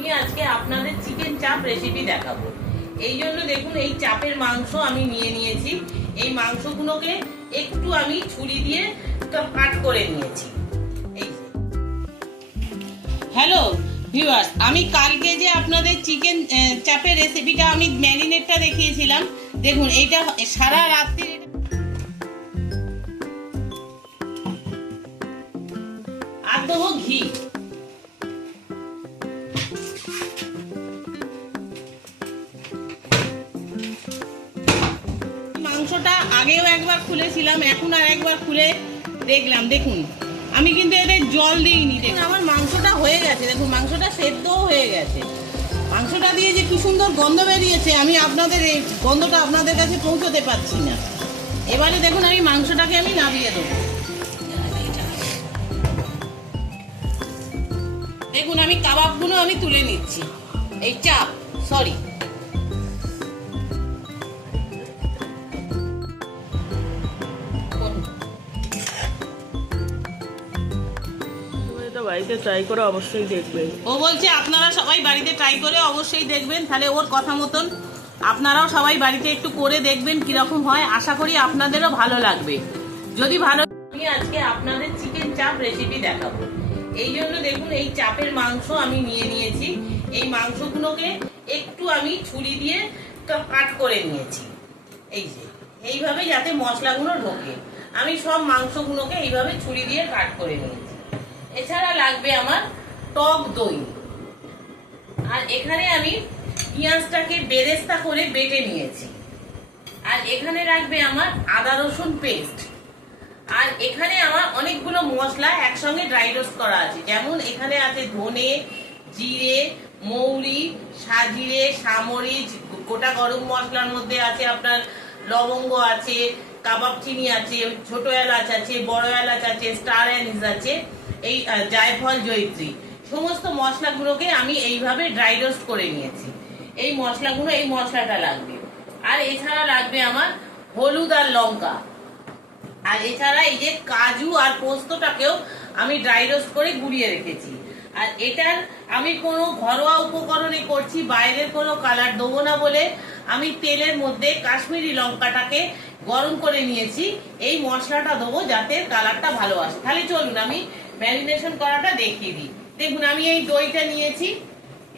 আমি আজকে আপনাদের চিকেন চাপ রেসিপি দেখাবো। এই জন্য দেখুন এই চাপের মাংস আমি নিয়ে নিয়েছি। এই মাংসগুলোকে একটু আমি ছুরি দিয়ে কাট করে নিয়েছি। হ্যালো ভিউয়ার্স, আমি কালকে যে আপনাদের চিকেন চাপের রেসিপিটা আমি ম্যারিনেটটা দেখিয়েছিলাম, দেখুন এইটা সারা রাত্রি আর দেবো ঘি। মাংসটা আগেও একবার খুলেছিলাম, এখন আর একবার খুলে দেখলাম। দেখুন আমি কিন্তু এতে জল দিইনি। দেখুন আমার মাংসটা হয়ে গেছে, দেখুন মাংসটা সেদ্ধও হয়ে গেছে। মাংসটা দিয়ে যে কি সুন্দর গন্ধ বেরিয়েছে, আমি আপনাদের এই গন্ধটা আপনাদের কাছে পৌঁছতে পারছি না। এবারে দেখুন আমি মাংসটাকে আমি নামিয়ে দেবো। দেখুন আমি কাবাবগুলো আমি তুলে নিচ্ছি। এই চাপ সরি বাড়িতে ট্রাই করে অবশ্যই দেখবেন। ও বলছে আপনারা সবাই বাড়িতে ট্রাই করে অবশ্যই দেখবেন। তাহলে ওর কথা মতন আপনারাও সবাই বাড়িতে একটু করে দেখবেন কিরকম হয়। আশা করি আপনাদেরও ভালো লাগবে। যদি ভালো, আমি আজকে আপনাদের চিকেন চাপ রেসিপি দেখাবো। এই জন্য দেখুন এই চাপের মাংস আমি নিয়ে নিয়েছি। এই মাংসগুলোকে একটু আমি ছুরি দিয়ে কাট করে নিয়েছি। এই যে এইভাবে যাতে মশলাগুলো ঢোকে, আমি সব মাংসগুলোকে এইভাবে ছুরি দিয়ে কাট করে নিয়েছি। এছাড়া লাগবে আমার টক দই, আর এখানে আমি পেঁয়াজটাকে বেরেস্তা করে বেটে নিয়েছি, আর এখানে রাখবে আমার আদা রসুন পেস্ট, আর এখানে আমার অনেকগুলো মশলা একসঙ্গে ড্রাই রোস্ট করা আছে। যেমন এখানে আছে ধনে, জিরে, মৌরি, সাজিরে, সামরিচ, গোটা গরম মশলার মধ্যে আছে আপনার লবঙ্গ আছে, কাবাব চিনি আছে, ছোট এলাচ আছে, বড় এলাচ আছে, স্টার অ্যানিস আছে, এই জায়ফল, জয়িত্রী, সমস্ত মশলাগুলোকে আমি এইভাবে ড্রাই রোস্ট করে নিয়েছি। এই মশলাগুলো, এই মশলাটা লাগবে। আর এছাড়া লাগবে আমার হলুদ আর লঙ্কা, আর এছাড়া এই যে কাজু আর পোস্তটাকেও আমি ড্রাই রোস্ট করে গুঁড়িয়ে রেখেছি। আর এটার আমি কোনো ঘরোয়া উপকরণে করছি, বাইরের কোনো কালার দেবো না বলে আমি তেলের মধ্যে কাশ্মীরি লঙ্কাটাকে গরম করে নিয়েছি। এই মশলাটা দেবো যাতে কালারটা ভালো আসে। তাহলে চলুন আমি ম্যারিনেশন করাটা দেখিয়ে দিই। দেখুন আমি এই দইটা নিয়েছি।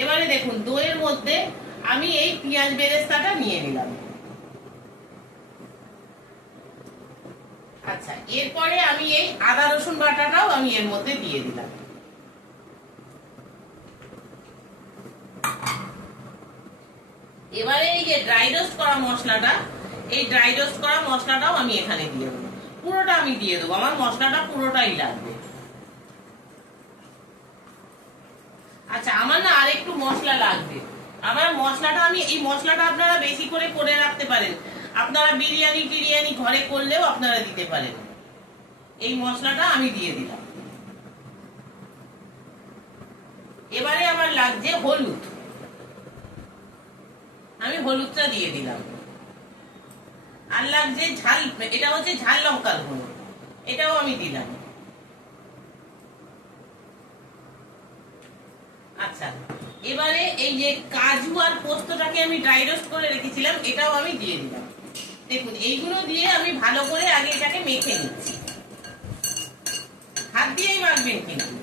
এবারে দেখুন দইয়ের মধ্যে আমি এই পেঁয়াজ বেরেস্তাটা নিয়ে নিলাম। আচ্ছা, এরপরে আমি এই আদা রসুন বাটাটাও আমি এর মধ্যে দিয়ে দিলাম। এবারে এই যে ড্রাই রোস্ট করা মশলাটা, এই ড্রাই রোস্ট করা মশলাটাও আমি এখানে দিয়ে দেবো। পুরোটা আমি দিয়ে দেবো, আমার মশলাটা পুরোটাই লাগবে। আচ্ছা, আমার না আর একটু মশলা লাগবে। আমার মশলাটা আমি এই মশলাটা আপনারা বেশি করে করে রাখতে পারেন। আপনারা বিরিয়ানি টিরিয়ানি ঘরে করলেও আপনারা দিতে পারেন। এই মশলাটা আমি দিয়ে দিলাম। এবারে আমার লাগছে হলুদ, আমি হলুদটা দিয়ে দিলাম। আর লাগছে ঝাল, এটা হচ্ছে ঝাল লঙ্কার গুঁড়ো, এটাও আমি দিলাম। আচ্ছা, এবারে এই যে কাজু আর পোস্তটাকে আমি ড্রাই রোস্ট করে রেখেছিলাম, এটাও আমি দিয়ে দিলাম। দেখুন এইগুলো দিয়ে আমি ভালো করে আগে এটাকে মেখে নিচ্ছি। হাত দিয়েই মাখবেন কিন্তু।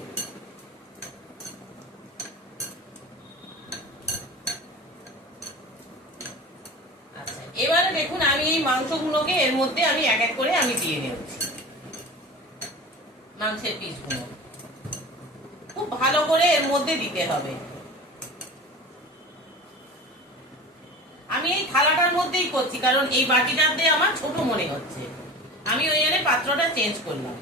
আচ্ছা, এবারে দেখুন আমি এই মাংসগুলোকে এর মধ্যে আমি এক এক করে আমি দিয়ে নিচ্ছি। মাংসের পিসগুলো খুব ভালো করে এর মধ্যে দিতে হবে। আমি এই থালাটার মধ্যেই করছি, কারণ এই বাটিটাতে আমার ছোট মনে হচ্ছে। আমি ওই জন্য পাত্রটা চেঞ্জ করলাম।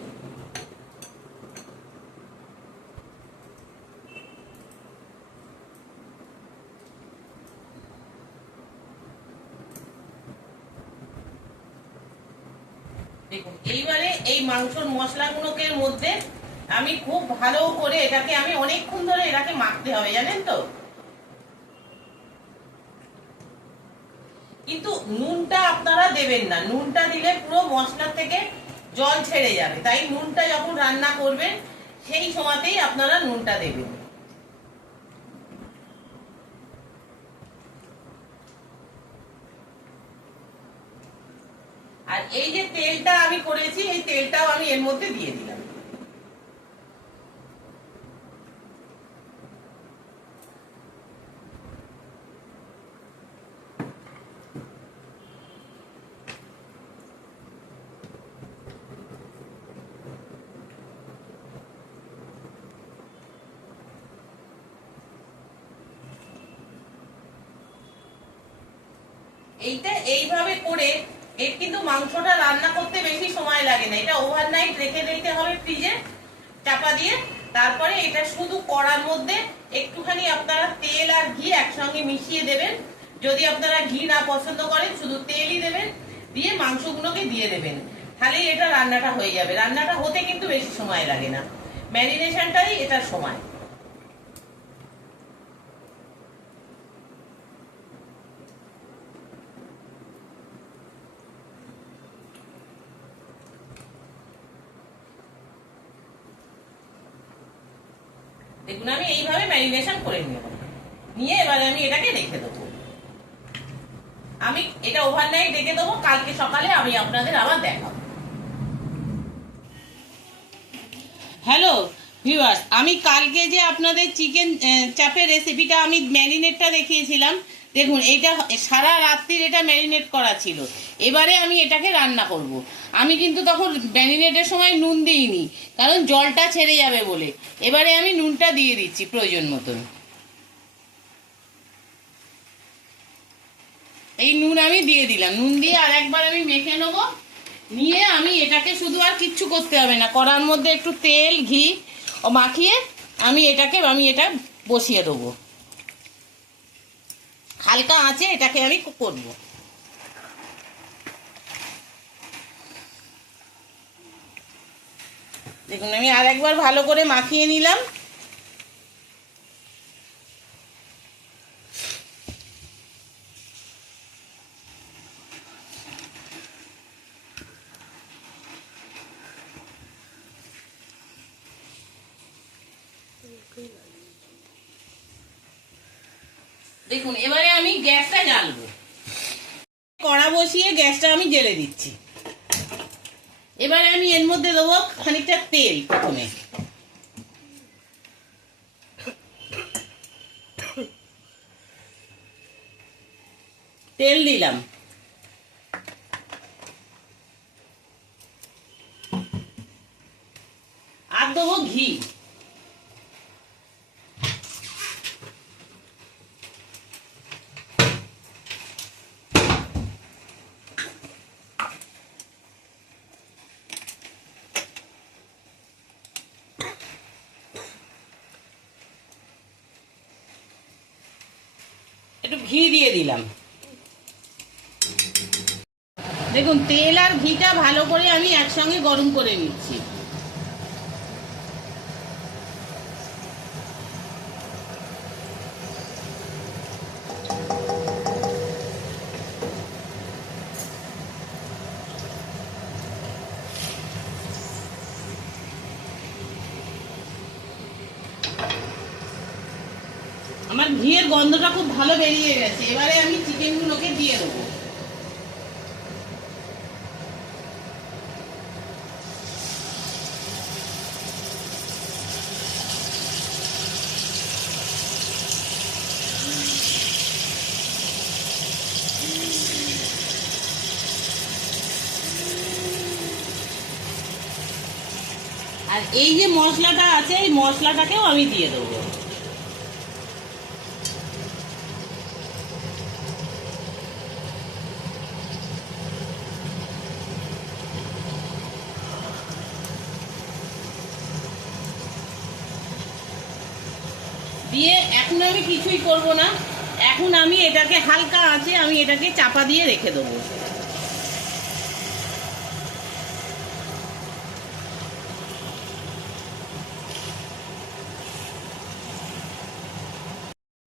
দেখুন এইবারে এই মাংসর মশলাগুলোকে মধ্যে আমি খুব ভালো করে এটাকে আমি অনেকক্ষণ ধরে এটাকে মাখতে হবে, জানেন তো। কিন্তু নুনটা আপনারা দেবেন না, নুনটা দিলে পুরো মশলা থেকে জল ছেড়ে যাবে। তাই নুনটা যখন রান্না করবেন সেই সময়তেই আপনারা নুনটা দেবেন। এই যে তেলটা আমি করেছি, এই তেলটাও আমি এর মধ্যে দিয়ে দিলাম। এইভাবে করে এর কিন্তু মাংসটা রান্না করতে বেশি সময় লাগে না। এটা ওভারনাইট রেখে দিতে হবে ফ্রিজে চাপা দিয়ে। তারপরে এটা শুধু কড়ার মধ্যে একটুখানি আপনারা তেল আর ঘি একসঙ্গে মিশিয়ে দেবেন। যদি আপনারা ঘি না পছন্দ করেন শুধু তেলই দেবেন, দিয়ে মাংসগুলোকে দিয়ে দেবেন, তাহলেই এটা রান্নাটা হয়ে যাবে। রান্নাটা হতে কিন্তু বেশি সময় লাগে না, ম্যারিনেশনটাই এটার সময়। দেখুন আমি এইভাবে ম্যারিনেশন করে নেব, নিয়ে এবারে আমি এটাকে রেখে দেবো। আমি এটা ওভারনাইট রেখে দেবো, কালকে সকালে আমি আপনাদের আবার দেখাবো। হ্যালো ভিউয়ার্স, আমি কালকে যে আপনাদের চিকেন চাপের রেসিপিটা আমি ম্যারিনেটটা দেখিয়েছিলাম, দেখুন এইটা সারা রাত্রির এটা ম্যারিনেট করা ছিল। এবারে আমি এটাকে রান্না করব। আমি কিন্তু তখন ম্যারিনেটের সময় নুন দিইনি, কারণ জলটা ছেড়ে যাবে বলে। এবারে আমি নুনটা দিয়ে দিচ্ছি প্রয়োজন মতন। এই নুন আমি দিয়ে দিলাম, নুন দিয়ে আর একবার আমি মেখে নেবো। নিয়ে আমি এটাকে শুধু আর কিচ্ছু করতে হবে না, কড়ার মধ্যে একটু তেল ঘি ও মাখিয়ে আমি এটা বসিয়ে দেবো। হালকা আঁচে এটাকে আমি করব। দেখুন আমি আর একবার ভালো করে মাখিয়ে নিলাম। দেখুন এবারে আমি গ্যাসটা জ্বালবো। কড়া বসিয়ে গ্যাসটা আমি জ্বেলে দিচ্ছি। এবারে আমি এর মধ্যে দেবো খানিকটা তেল। প্রথমে তেল দিলাম, আর দেবো ঘি। একটু ঘি দিয়ে দিলাম। দেখুন তেল আর ঘিটা ভালো করে আমি একসঙ্গে গরম করে নিচ্ছি। আমার ঘিয়ের গন্ধটা খুব ভালো বেরিয়ে গেছে। এবারে আমি চিকেনগুলোকে দিয়ে দেবো। আর এই যে মশলাটা আছে, এই মশলাটাকেও আমি দিয়ে দেবো। দিয়ে এখন আমি কিছুই করব না, এখন আমি এটাকে হালকা আঁচে আমি এটাকে চাপা দিয়ে রেখে দেবো।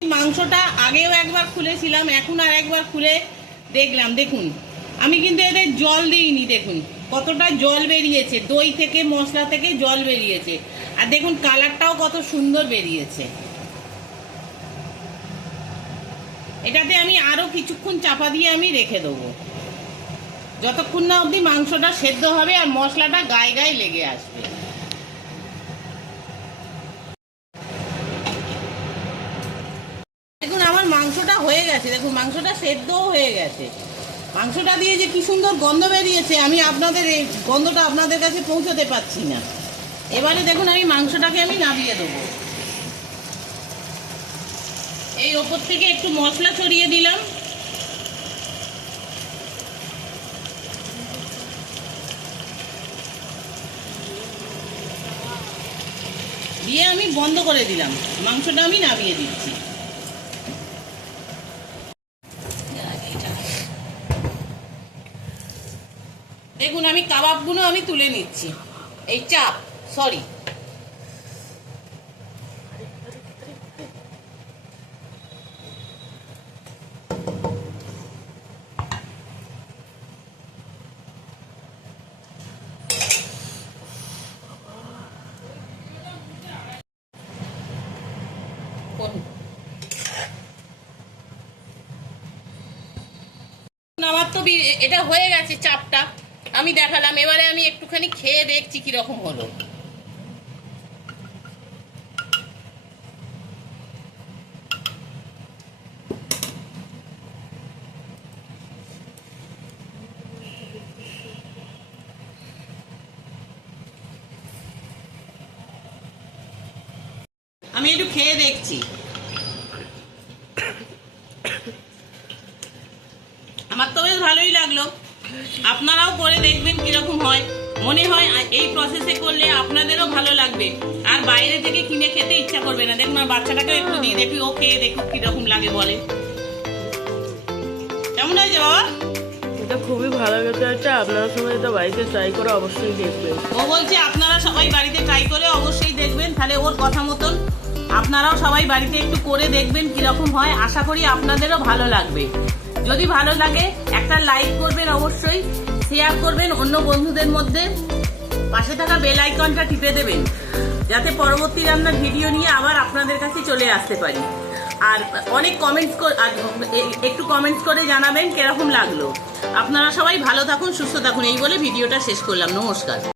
মাংসটা আগেও একবার খুলেছিলাম, এখন আর একবার খুলে দেখলাম। দেখুন আমি কিন্তু এতে জল দিইনি, দেখুন কতটা জল বেরিয়েছে, দই থেকে মশলা থেকে জল বেরিয়েছে। আর দেখুন কালারটাও কত সুন্দর বেরিয়েছে। এটাতে আমি আরো কিছুক্ষণ চাপা দিয়ে আমি রেখে দেবো। যতক্ষণ না অবধি মাংসটা সেদ্ধ হবে আর মশলাটা গায়ে গায়ে লেগে আসবে। দেখুন আমার মাংসটা হয়ে গেছে, দেখুন মাংসটা সেদ্ধও হয়ে গেছে। মাংসটা দিয়ে যে কি সুন্দর গন্ধ বেরিয়েছে, আমি আপনাদের এই গন্ধটা আপনাদের কাছে পৌঁছতে পারছি না। এবারে দেখুন আমি মাংসটাকে নামিয়ে দেবো। এই ওপর থেকে একটু মশলা ছড়িয়ে দিলাম, দিয়ে আমি বন্ধ করে দিলাম। মাংসটা আমি নামিয়ে দিচ্ছি। দেখুন আমি কাবাবগুলো তুলে নিচ্ছি। এই চাপ সরি আমার তো এটা হয়ে গেছে চাপটা, আমি দেখালাম। এবারে আমি একটুখানি খেয়ে দেখছি কিরকম হলো। আমি একটু খেয়ে দেখছি। আমার তো বেশ ভালোই লাগলো। আপনারাও করে দেখবেন কিরকম হয়। মনে হয় এই প্রসেসে করলে আপনাদেরও ভালো লাগবে, আর বাইরে থেকে কিনে খেতে ইচ্ছা করবে না। দেখুন আর বাচ্চাটাকেও একটু দিয়ে দেখি, ও খেয়ে দেখুক কিরকম লাগে বলে। কেমন হয়েছে বাবা? এটা খুবই ভালো খেতে হচ্ছে। আপনারা সবাই এটা বাড়িতে ট্রাই করে অবশ্যই দেখবেন। ও বলছে আপনারা সবাই বাড়িতে ট্রাই করে অবশ্যই দেখবেন, তাহলে ওর কথা মতন আপনারাও সবাই বাড়িতে একটু করে দেখবেন কিরকম হয়। আশা করি আপনাদেরও ভালো লাগবে। যদি ভালো লাগে একটা লাইক করবেন, অবশ্যই শেয়ার করবেন অন্য বন্ধুদের মধ্যে। পাশে থাকা বেল আইকনটা টিপে দেবেন, যাতে পরবর্তী রান্নার ভিডিও নিয়ে আবার আপনাদের কাছে চলে আসতে পারি। আর অনেক একটু কমেন্টস করে জানাবেন কিরকম লাগলো। আপনারা সবাই ভালো থাকুন, সুস্থ থাকুন, এই বলে ভিডিওটা শেষ করলাম। নমস্কার।